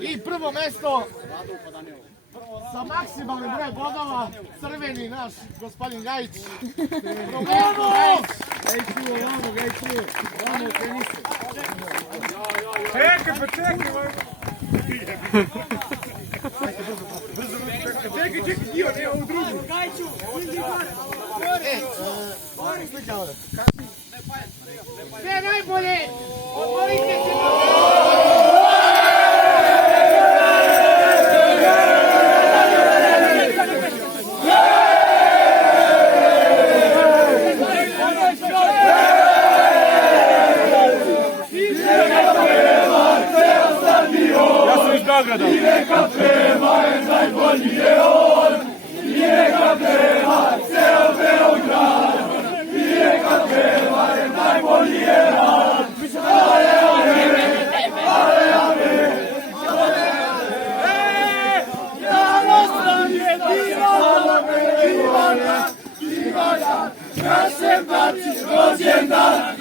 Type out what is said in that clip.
I prvo mesto sa maksimalnim brojem bodova, crveni naš gospodin Gajić. Čekaj, dio, ne, ovu drugu. Sve najbolje! Odmorite se! I neka prema je najbolji je on, i neka prema ceo Beograd, i neka prema je najbolji je on. Ale, ale, ale, Jaroslavlje, divana, divana, da se baci rođendan.